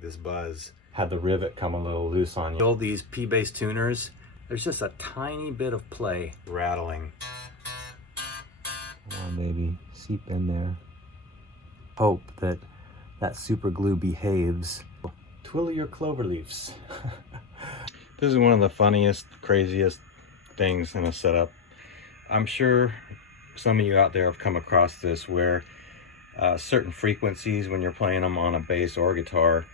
This buzz. Had the rivet come a little loose on you. All these P-bass tuners, there's just a tiny bit of play. Rattling. Come on, baby, seep in there. Hope that that super glue behaves. Twiddle your clover leaves. This is one of the funniest, craziest things in a setup. I'm sure some of you out there have come across this where certain frequencies when you're playing them on a bass or guitar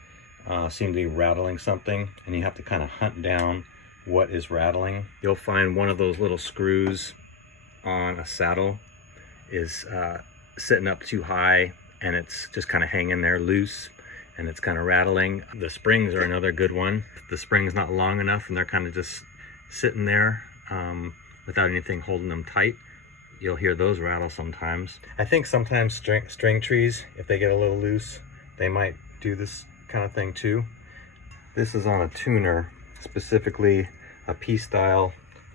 seem to be rattling something, and you have to kind of hunt down what is rattling. You'll find one of those little screws on a saddle is sitting up too high, and it's just kind of hanging there loose, and it's kind of rattling. The springs are another good one. The spring's not long enough and they're kind of just sitting there without anything holding them tight, you'll hear those rattle sometimes. I think sometimes string trees, if they get a little loose, they might do this kind of thing too. This is on a tuner, specifically a P-style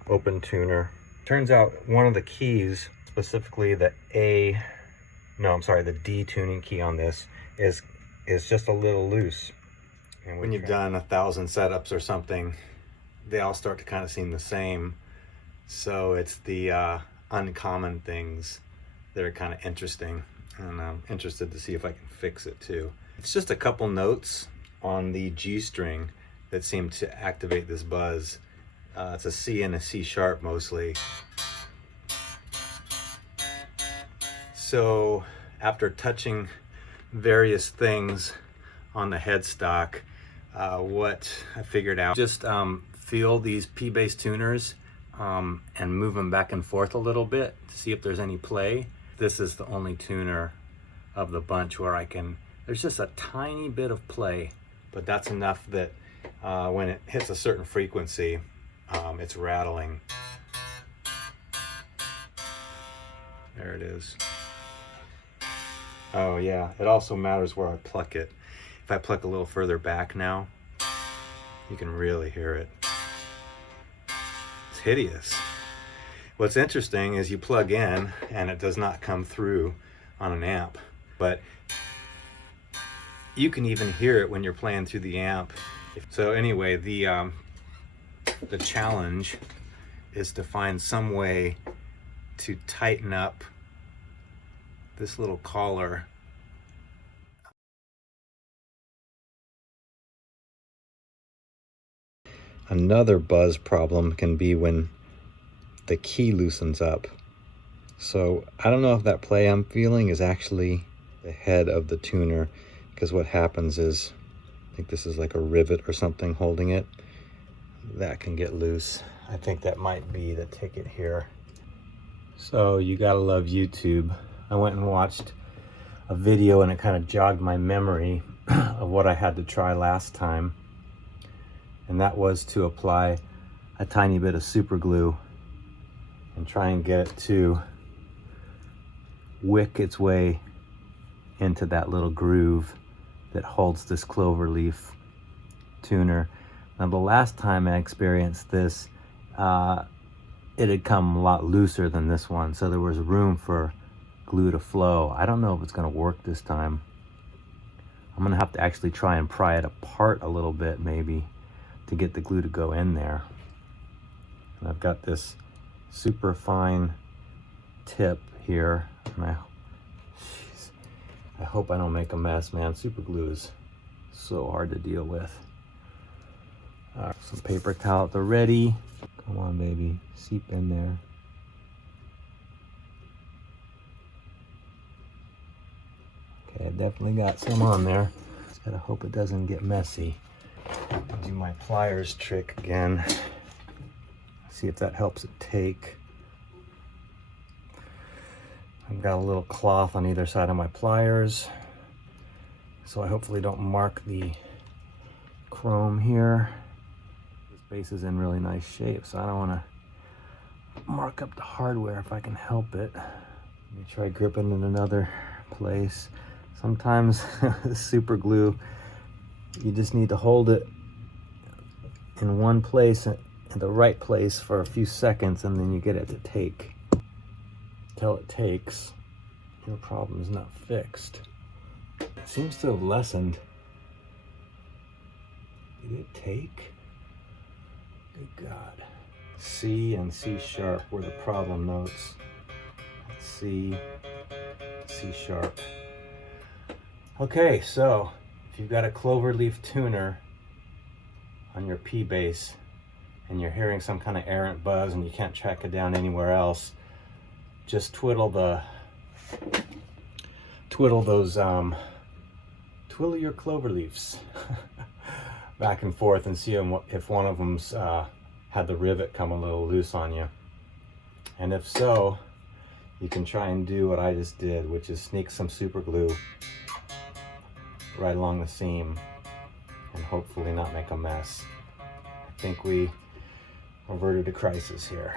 open tuner. Turns out one of the keys, specifically the D tuning key on this is just a little loose. And when you've done 1,000 setups or something, they all start to kind of seem the same. So it's the uncommon things that are kind of interesting, and I'm interested to see if I can fix it too. It's just a couple notes on the G string that seem to activate this buzz. It's a C and a C sharp mostly. So after touching various things on the headstock, what I figured out, just feel these P-bass tuners and move them back and forth a little bit to see if there's any play. This is the only tuner of the bunch where there's just a tiny bit of play, but that's enough that when it hits a certain frequency, it's rattling. There it is. Oh yeah, it also matters where I pluck it. If I pluck a little further back now, you can really hear it. It's hideous. What's interesting is you plug in and it does not come through on an amp, but you can even hear it when you're playing through the amp. So anyway, the challenge is to find some way to tighten up this little collar. Another buzz problem can be when the key loosens up. So I don't know if that play I'm feeling is actually the head of the tuner, because what happens is, I think this is like a rivet or something holding it. That can get loose. I think that might be the ticket here. So you gotta love YouTube. I went and watched a video and it kind of jogged my memory of what I had to try last time. And that was to apply a tiny bit of super glue and try and get it to wick its way into that little groove that holds this cloverleaf tuner. Now the last time I experienced this, it had come a lot looser than this one, so there was room for glue to flow. I don't know if it's gonna work this time. I'm gonna have to actually try and pry it apart a little bit maybe to get the glue to go in there. And I've got this super fine tip here, and I hope I don't make a mess, man. Super glue is so hard to deal with. All right, some paper towel at the ready. Come on, baby, seep in there. Okay, I definitely got some on there. Just gotta hope it doesn't get messy. Do my pliers trick again. See if that helps it take. I've got a little cloth on either side of my pliers, so I hopefully don't mark the chrome here. This base is in really nice shape, so I don't want to mark up the hardware if I can help it. Let me try gripping in another place. Sometimes super glue, you just need to hold it in one place, in the right place for a few seconds, and then you get it to take. Until it takes, your problem is not fixed. It seems to have lessened Did it take? Good God. C and C sharp were the problem notes. C, C sharp. Okay, so if you've got a cloverleaf tuner on your P-bass and you're hearing some kind of errant buzz and you can't track it down anywhere else, just twiddle your cloverleafs back and forth and see if one of them's had the rivet come a little loose on you. And if so, you can try and do what I just did, which is sneak some super glue right along the seam and hopefully not make a mess. I think we averted a crisis here.